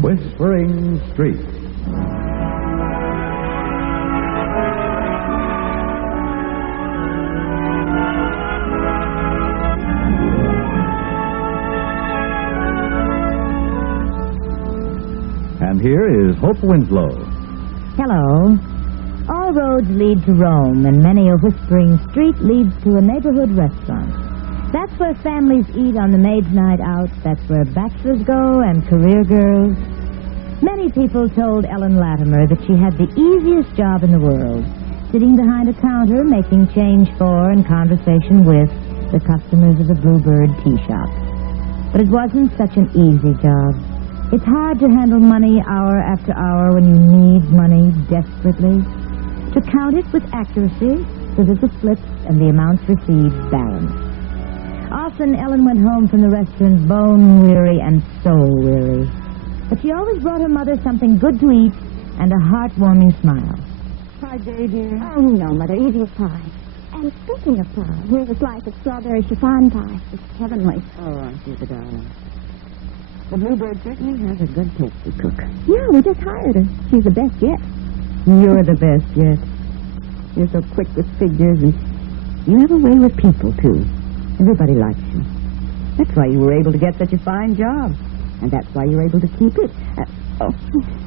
Whispering Street. And here is Hope Winslow. Hello. All roads lead to Rome, and many a whispering street leads to a neighborhood restaurant. That's where families eat on the maid's night out. That's where bachelors go and career girls. Many people told Ellen Latimer that she had the easiest job in the world, sitting behind a counter, making change for and conversation with the customers of the Bluebird Tea Shop. But it wasn't such an easy job. It's hard to handle money hour after hour when you need money desperately. To count it with accuracy so that the slips and the amounts received balance. Often Ellen went home from the restaurant bone-weary and soul-weary. But she always brought her mother something good to eat and a heartwarming smile. Pie day, dear? Oh, no, Mother. Easy as pie. And speaking of pie, here's a slice of strawberry chiffon pie. It's heavenly. Oh, aren't you the darling? The Bluebird certainly has a good pastry cook. Yeah, we just hired her. She's the best yet. You're the best yet. You're so quick with figures, and you have a way with people, too. Everybody likes you. That's why you were able to get such a fine job. And that's why you're able to keep it.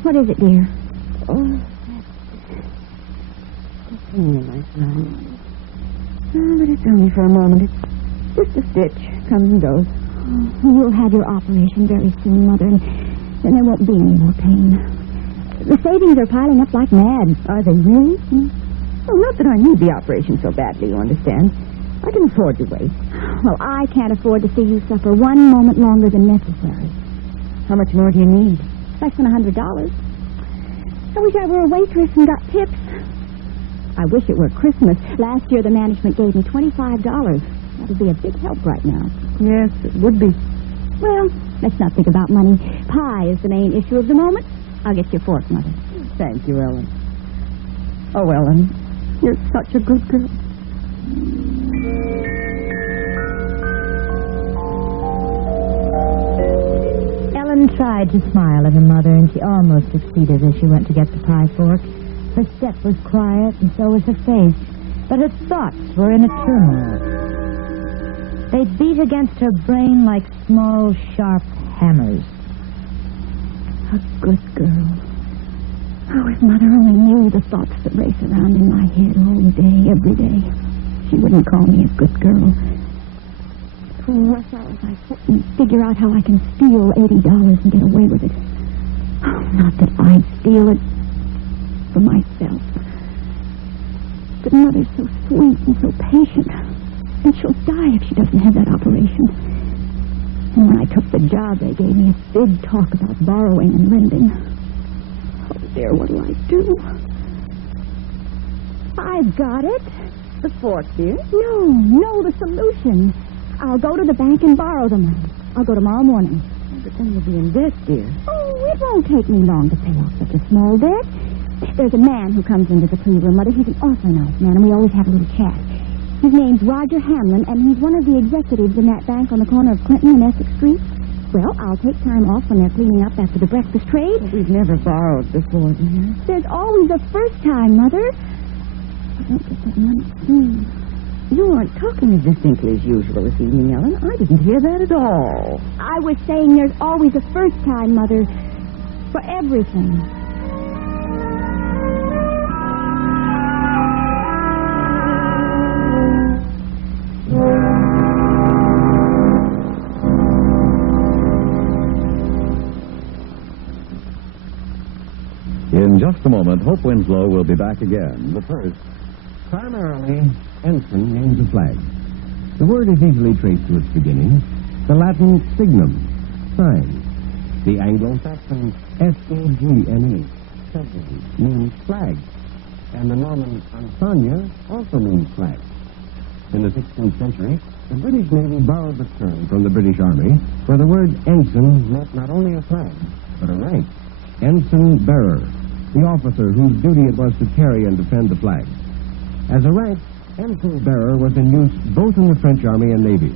What is it, dear? Oh, that's here, my son. Oh, but it's only for a moment. It's just a stitch. Comes and goes. Oh, you'll have your operation very soon, Mother, and then there won't be any more pain. The savings are piling up like mad. Are they really? Well, not that I need the operation so badly, you understand. I can afford to wait. Well, I can't afford to see you suffer one moment longer than necessary. How much more do you need? Less than $100. I wish I were a waitress and got tips. I wish it were Christmas. Last year, the management gave me $25. That would be a big help right now. Yes, it would be. Well, let's not think about money. Pie is the main issue of the moment. I'll get you a fork, Mother. Thank you, Ellen. Oh, Ellen, you're such a good girl. Ellen tried to smile at her mother, and she almost succeeded as she went to get the pie fork. Her step was quiet, and so was her face, but her thoughts were in a turmoil. They beat against her brain like small, sharp hammers. A good girl. Oh, if Mother only knew the thoughts that race around in my head all day, every day, she wouldn't call me a good girl. For rush hours, I sit and figure out how I can steal $80 and get away with it. Oh, not that I'd steal it for myself. But Mother's so sweet and so patient. And she'll die if she doesn't have that operation. And when I took the job, they gave me a big talk about borrowing and lending. Oh, dear, what'll I do? I've got it. The fork, dear? No, the solution. I'll go to the bank and borrow the money. I'll go tomorrow morning. But then you'll be in debt, dear. Oh, it won't take me long to pay off such a small debt. There's a man who comes into the plea room, Mother. He's an awfully nice man, and we always have a little chat. His name's Roger Hamlin, and he's one of the executives in that bank on the corner of Clinton and Essex Street. Well, I'll take time off when they're cleaning up after the breakfast trade. But we've never borrowed before, dear. There's always a first time, Mother. I don't get that money soon. You aren't talking as distinctly as usual this evening, Ellen. I didn't hear that at all. I was saying there's always a first time, Mother, for everything. In just a moment, Hope Winslow will be back again. But first, primarily, ensign means a flag. The word is easily traced to its beginning. The Latin signum, sign. The Anglo-Saxon S-A-G-N-E, sign, means flag. And the Norman ensign also means flag. In the 16th century, the British Navy borrowed the term from the British Army, where the word ensign meant not only a flag, but a rank. Ensign bearer, the officer whose duty it was to carry and defend the flag. As a rank, ensign bearer was in use both in the French Army and Navy.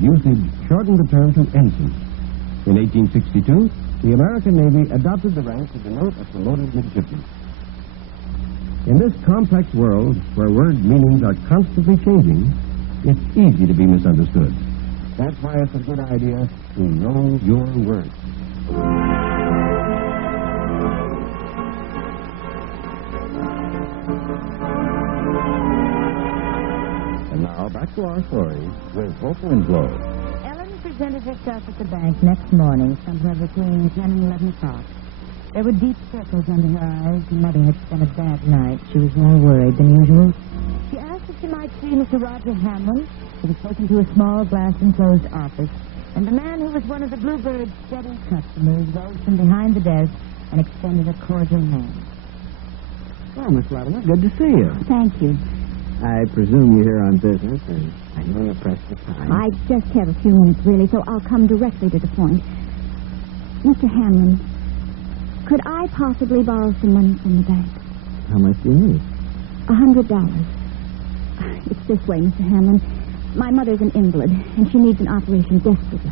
Usage shortened the term to ensign. In 1862, the American Navy adopted the rank to denote a promoted midshipman. In this complex world, where word meanings are constantly changing, it's easy to be misunderstood. That's why it's a good idea to know your words. And now, back to our story with Hope Winslow. Ellen presented herself at the bank next morning, somewhere between 10 and 11 o'clock. There were deep circles under her eyes. Her mother had spent a bad night. She was more worried than usual. She asked if she might see Mr. Roger Hamlin. He was taken to a small glass-enclosed office, and the man who was one of the Bluebird's steady customers rose from behind the desk and extended a cordial hand. Well, Miss Latimer, good to see you. Thank you. I presume you're here on business, and I know you're pressed for time. I just have a few minutes, really, so I'll come directly to the point. Mr. Hamlin, could I possibly borrow some money from the bank? How much do you need? $100. It's this way, Mr. Hamlin. My mother's an invalid, and she needs an operation desperately.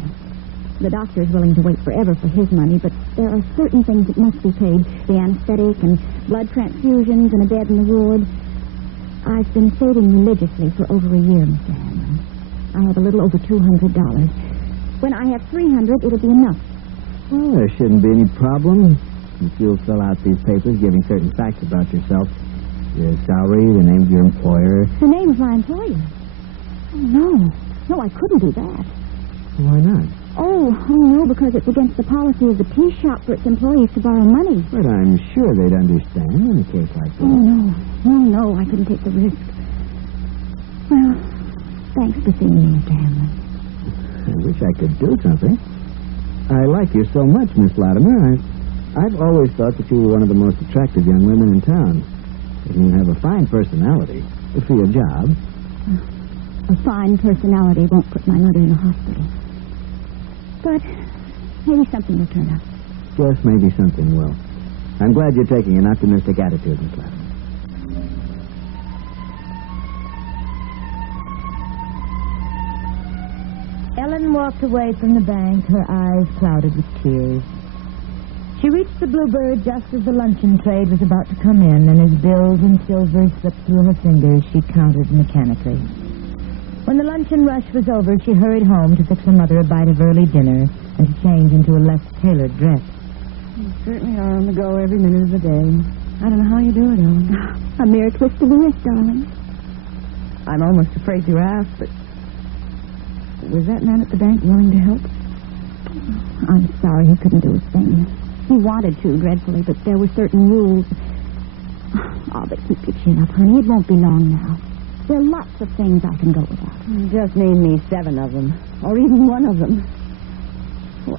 The doctor is willing to wait forever for his money, but there are certain things that must be paid. The anesthetic and blood transfusions and a bed in the ward. I've been saving religiously for over a year, Mr. Hamlin. I have a little over $200. When I have $300, it'll be enough. Well, there shouldn't be any problem. If you'll fill out these papers giving certain facts about yourself. Your salary, the name of your employer. The name of my employer? Oh, no. No, I couldn't do that. Why not? Oh, no, because it's against the policy of the tea shop for its employees to borrow money. But I'm sure they'd understand in a case like Oh, that. no, I couldn't take the risk. Well, thanks for seeing me, Mr. Hamlin. I wish I could do something. I like you so much, Miss Latimer. I've always thought that you were one of the most attractive young women in town. And you have a fine personality for your job. A fine personality won't put my mother in the hospital. But maybe something will turn up. Just maybe something will. I'm glad you're taking an optimistic attitude, Miss Latimer. Ellen walked away from the bank, her eyes clouded with tears. She reached the Bluebird just as the luncheon trade was about to come in, and as bills and silvers slipped through her fingers, she counted mechanically. When the luncheon rush was over, she hurried home to fix her mother a bite of early dinner and to change into a less tailored dress. You certainly are on the go every minute of the day. I don't know how you do it, Ellen. A mere twist of the wrist, darling. I'm almost afraid to ask, but was that man at the bank willing to help? I'm sorry he couldn't do a thing. He wanted to, dreadfully, but there were certain rules. Oh, but keep your chin up, honey. It won't be long now. There are lots of things I can go without. Just name me 7 of them, or even one of them. Oh,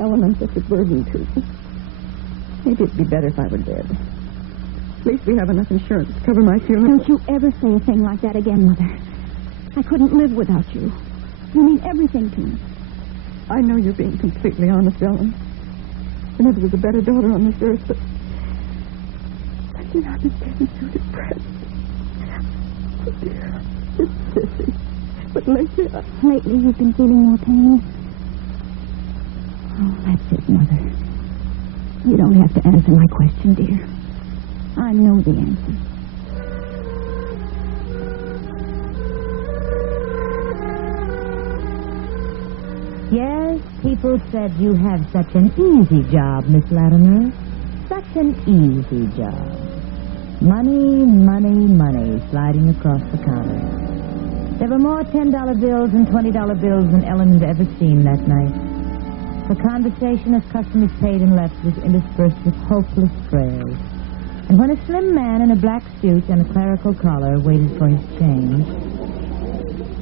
Ellen, I'm such a burden to you. Maybe it'd be better if I were dead. At least we have enough insurance to cover my funeral. Don't you ever say a thing like that again, Mother. I couldn't live without you. You mean everything to me. I know you're being completely honest, Ellen. I never was a better daughter on this earth, but you know, I've been getting so depressed. Oh, dear. It's sissy. But Lately, you've been feeling more pain. Oh, that's it, Mother. You don't have to answer my question, dear. I know the answer. Yes, people said you have such an easy job, Miss Latimer. Such an easy job. Money, money, money sliding across the counter. There were more $10 bills and $20 bills than Ellen had ever seen that night. Her conversation as customers paid and left was interspersed with hopeless prayers. And when a slim man in a black suit and a clerical collar waited for his change...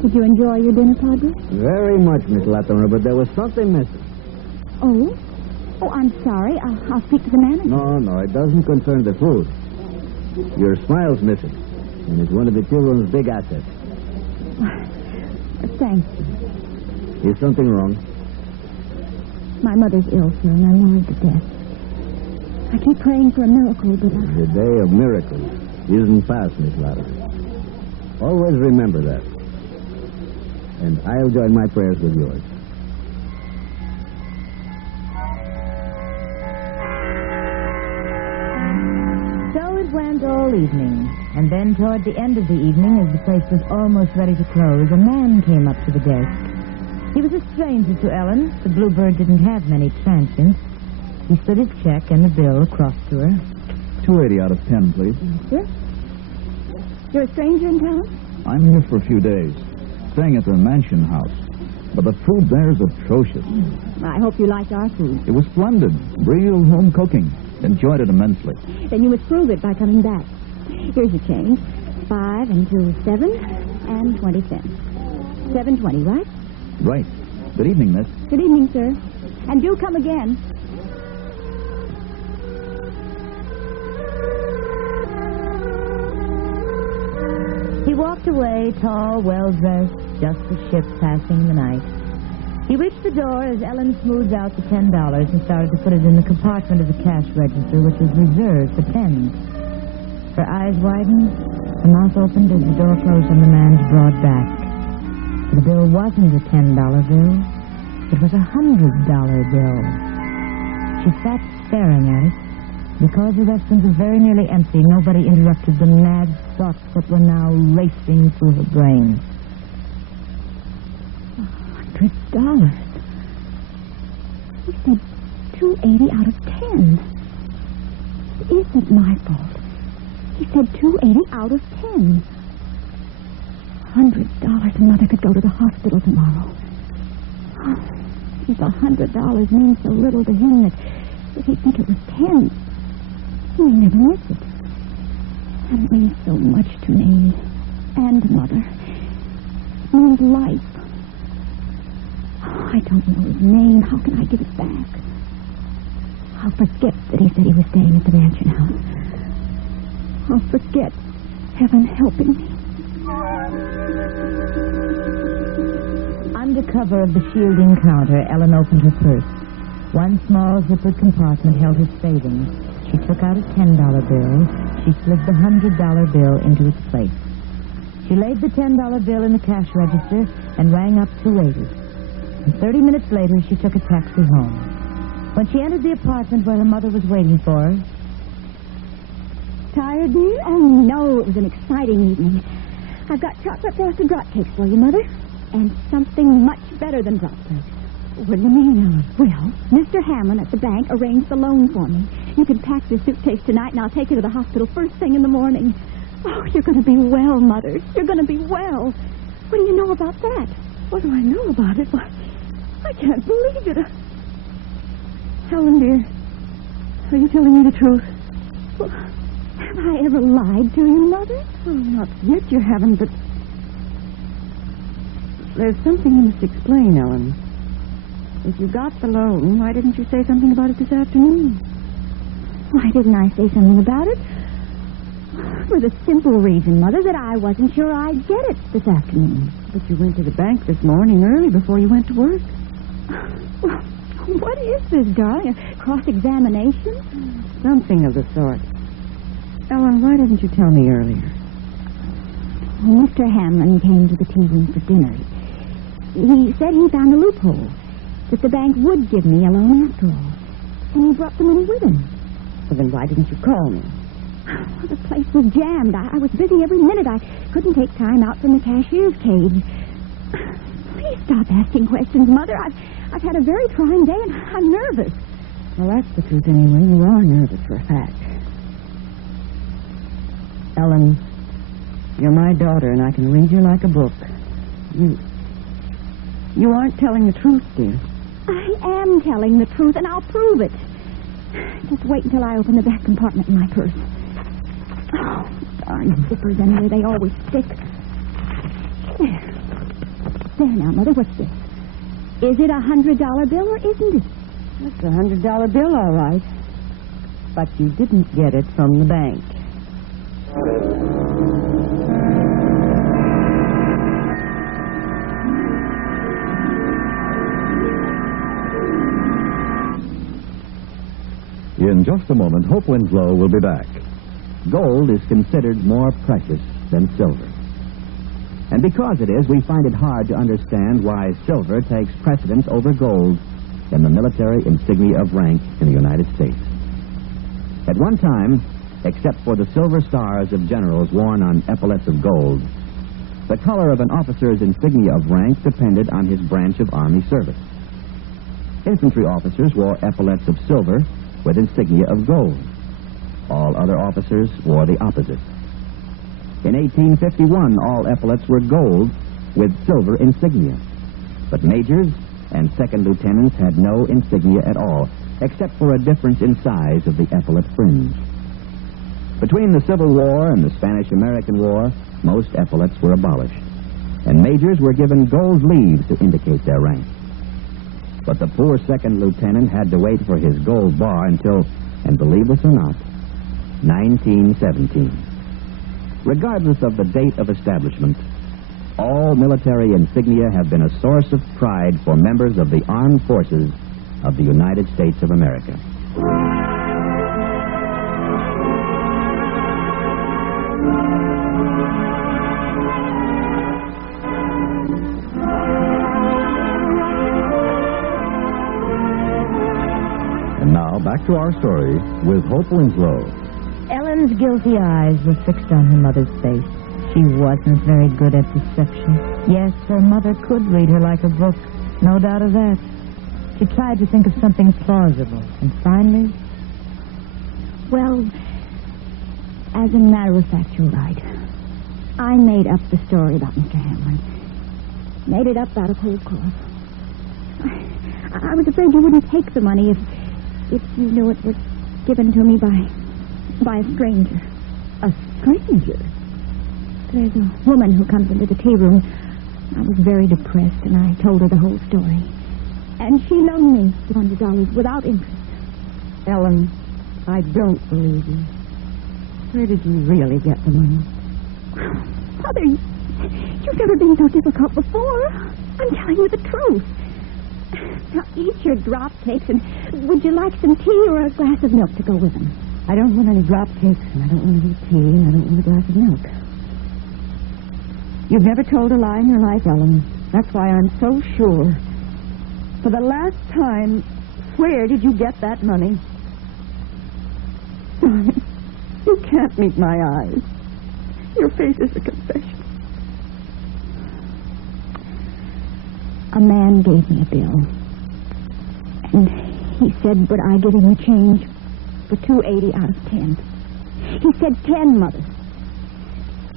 Did you enjoy your dinner, Padre? Very much, Miss Latimer, but there was something missing. Oh? Oh, I'm sorry. I'll speak to the manager. No, it doesn't concern the food. Your smile's missing, and it's one of the children's big assets. Thank you. Is something wrong? My mother's ill, sir, and I'm worried to death. I keep praying for a miracle, but The day of miracles isn't past, Miss Latimer. Always remember that. And I'll join my prayers with yours. went all evening, and then toward the end of the evening, as the place was almost ready to close, a man came up to the desk. He was a stranger to Ellen. The Bluebird didn't have many transients. He slid his check and the bill across to her. $2.80 out of 10, please. Sir? You're a stranger in town? I'm here for a few days, staying at the mansion house. But the food there is atrocious. I hope you liked our food. It was splendid. Real home cooking. Enjoyed it immensely. Then you must prove it by coming back. Here's your change. 5 and 2 is 7 and 20 cents. 7.20, right? Right. Good evening, miss. Good evening, sir. And do come again. He walked away, tall, well-dressed, just a ship passing the night. He reached the door as Ellen smoothed out the $10 and started to put it in the compartment of the cash register, which was reserved for pens. Her eyes widened, her mouth opened as the door closed on the man's broad back. The bill wasn't a $10 bill. It was a $100 bill. She sat staring at it. Because the restaurant was very nearly empty, nobody interrupted the mad thoughts that were now racing through her brain. $100. He said 280 out of 10. It isn't my fault. He said 280 out of 10. $100 and Mother could go to the hospital tomorrow. Oh, if $100 means so little to him that he'd think it was 10. He may never miss it. And it means so much to me and to Mother. It means life. Oh, I don't know his name. How can I give it back? I'll forget that he said he was staying at the mansion house. I'll forget. Heaven helping me. Under cover of the shielding counter, Ellen opened her purse. One small zippered compartment held her savings. She took out a $10 bill. She slid the $100 bill into its place. She laid the $10 bill in the cash register and rang up 2 waiters. And 30 minutes later, she took a taxi home. When she entered the apartment where her mother was waiting for her... Tired, dear? Oh, no, it was an exciting evening. I've got chocolate frosted drop cakes for you, Mother. And something much better than drop cakes. What do you mean, Ellen? Well, Mr. Hamlin at the bank arranged the loan for me. You can pack your suitcase tonight, and I'll take you to the hospital first thing in the morning. Oh, you're going to be well, Mother. You're going to be well. What do you know about that? What do I know about it? Why, I can't believe it. Helen, dear, are you telling me the truth? Well, have I ever lied to you, Mother? Oh, not yet you haven't, but... There's something you must explain, Ellen. If you got the loan, why didn't you say something about it this afternoon? Why didn't I say something about it? For the simple reason, Mother, that I wasn't sure I'd get it this afternoon. But you went to the bank this morning early before you went to work. Well, what is this, darling? A cross-examination? Something of the sort. Ellen, why didn't you tell me earlier? Well, Mr. Hamlin came to the tea room for dinner. He said he found a loophole, that the bank would give me a loan after all. And he brought the money with him. Well, then why didn't you call me? Well, the place was jammed. I was busy every minute. I couldn't take time out from the cashier's cage. Please stop asking questions, Mother. I've had a very trying day, and I'm nervous. Well, that's the truth anyway. You are nervous for a fact. Ellen, you're my daughter, and I can read you like a book. You aren't telling the truth, dear. I am telling the truth, and I'll prove it. Just wait until I open the back compartment in my purse. Oh, darn zippers anyway. They always stick. There now, Mother. What's this? Is it a $100 bill or isn't it? It's a $100 bill, all right. But you didn't get it from the bank. In just a moment, Hope Winslow will be back. Gold is considered more precious than silver. And because it is, we find it hard to understand why silver takes precedence over gold in the military insignia of rank in the United States. At one time, except for the silver stars of generals worn on epaulets of gold. The color of an officer's insignia of rank depended on his branch of Army service. Infantry officers wore epaulets of silver with insignia of gold. All other officers wore the opposite. In 1851, all epaulets were gold with silver insignia. But majors and second lieutenants had no insignia at all, except for a difference in size of the epaulet fringe. Between the Civil War and the Spanish-American War, most epaulets were abolished, and majors were given gold leaves to indicate their rank. But the poor second lieutenant had to wait for his gold bar until, and believe this or not, 1917. Regardless of the date of establishment, all military insignia have been a source of pride for members of the armed forces of the United States of America. And now, back to our story with Hope Winslow. Ellen's guilty eyes were fixed on her mother's face. She wasn't very good at deception. Yes, her mother could read her like a book. No doubt of that. She tried to think of something plausible. And finally... Well, as a matter of fact, you're right. I made up the story about Mr. Hamlin. Made it up out of whole cloth. I was afraid you wouldn't take the money if you knew it was given to me by a stranger. A stranger? There's a woman who comes into the tea room. I was very depressed, and I told her the whole story. And she loaned me $200 without interest. Ellen, I don't believe you. Where did you really get the money? Mother, you've never been so difficult before. I'm telling you the truth. Now, eat your drop cakes, and would you like some tea or a glass of milk to go with them? I don't want any drop cakes, and I don't want any tea, and I don't want a glass of milk. You've never told a lie in your life, Ellen. That's why I'm so sure. For the last time, where did you get that money? Darling, you can't meet my eyes. Your face is a confession. A man gave me a bill. And he said, would I give him the change for $2.80 out of 10? He said 10, Mother.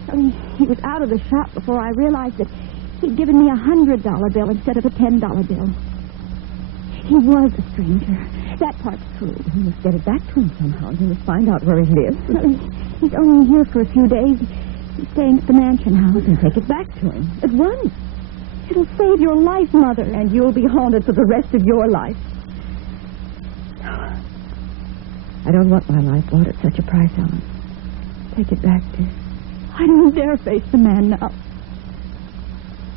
Well, he was out of the shop before I realized that he'd given me a $100 bill instead of a $10 bill. He was a stranger. That part's true. You must get it back to him somehow. You must find out where he lives. Well, he's only here for a few days. He's staying at the mansion house. You can take it back to him at once. It'll save your life, Mother. And you'll be haunted for the rest of your life. I don't want my life bought at such a price, Ellen. Take it back, dear. I don't dare face the man now.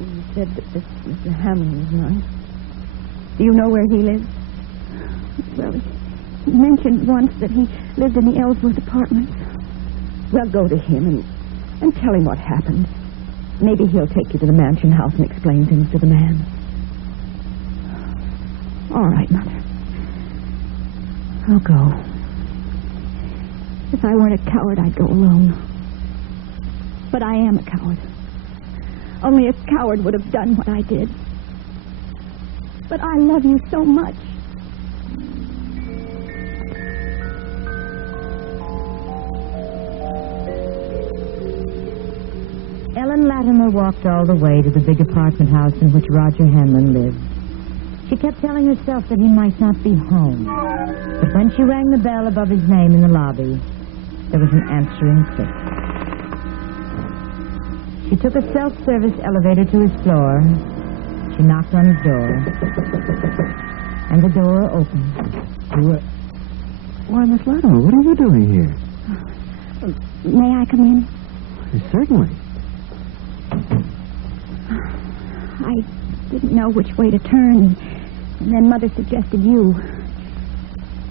You said that this Mr. Hamlin was mine. Do you know where he lives? Well, he mentioned once that he lived in the Ellsworth apartments. Well, go to him and tell him what happened. Maybe he'll take you to the mansion house and explain things to the man. All right, Mother. I'll go. If I weren't a coward, I'd go alone. But I am a coward. Only a coward would have done what I did. But I love you so much. Ellen Latimer walked all the way to the big apartment house in which Roger Hamlin lived. She kept telling herself that he might not be home. But when she rang the bell above his name in the lobby, there was an answering click. She took a self-service elevator to his floor. She knocked on his door. And the door opened. Why, Miss Latimer, what are you doing here? May I come in? Certainly. I didn't know which way to turn, and then Mother suggested you.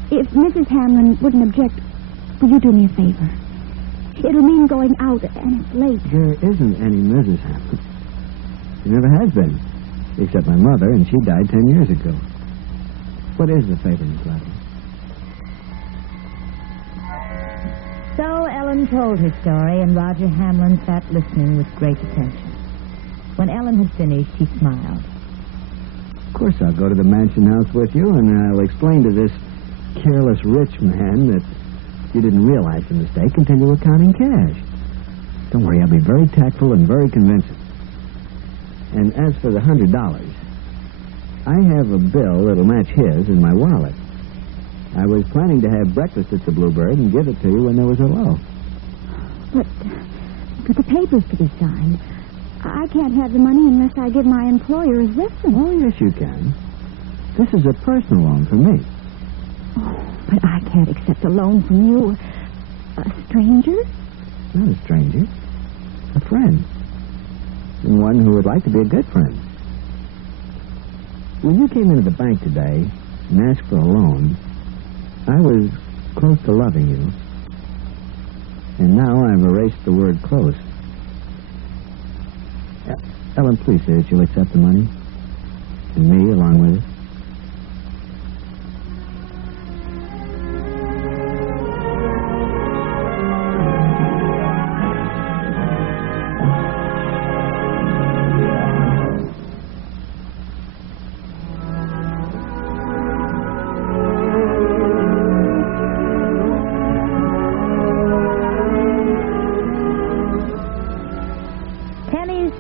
If Mrs. Hamlin wouldn't object, will you do me a favor? It'll mean going out, and it's late. There isn't any Mrs. Hamlin. There never has been, except my mother, and she died 10 years ago. What is the favor, Miss Latimer? So Ellen told her story, and Roger Hamlin sat listening with great attention. When Ellen had finished, he smiled. Of course, I'll go to the mansion house with you, and I'll explain to this careless rich man that you didn't realize the mistake until you were counting cash. Don't worry, I'll be very tactful and very convincing. And as for the $100, I have a bill that'll match his in my wallet. I was planning to have breakfast at the Bluebird and give it to you when there was a lull. But the papers to be signed. I can't have the money unless I give my employer his reference. Oh, yes, you can. This is a personal loan from me. Oh, but I can't accept a loan from you. A stranger? Not a stranger. A friend. And one who would like to be a good friend. When you came into the bank today and asked for a loan, I was close to loving you. And now I've erased the word close. Ellen, please say that you'll accept the money. And me along with it.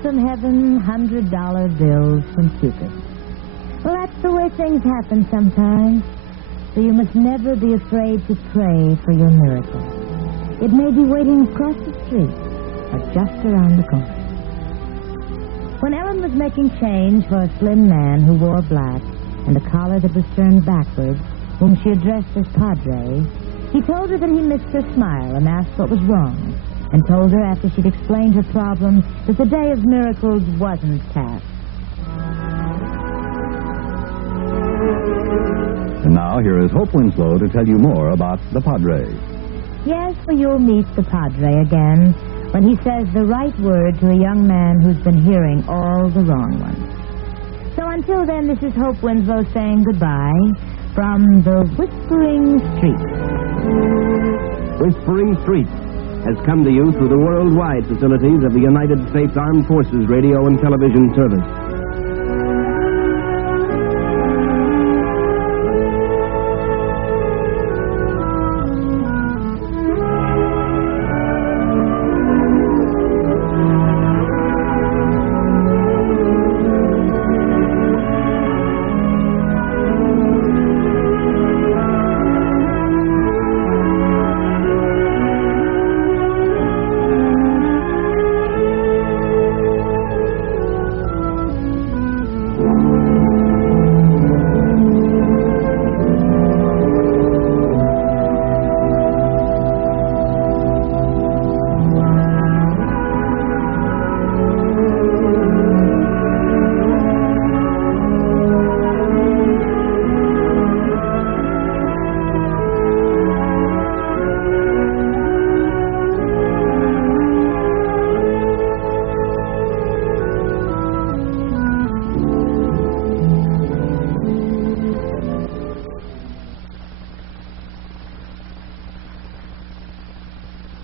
From heaven, $100 bills from Cupid. Well, that's the way things happen sometimes. So you must never be afraid to pray for your miracle. It may be waiting across the street or just around the corner. When Ellen was making change for a slim man who wore black and a collar that was turned backwards, whom she addressed as Padre, he told her that he missed her smile and asked what was wrong, and told her after she'd explained her problem that the day of miracles wasn't past. And now here is Hope Winslow to tell you more about the Padre. Yes, well, you'll meet the Padre again when he says the right word to a young man who's been hearing all the wrong ones. So until then, this is Hope Winslow saying goodbye from the Whispering Street. Whispering Street has come to you through the worldwide facilities of the United States Armed Forces Radio and Television Service.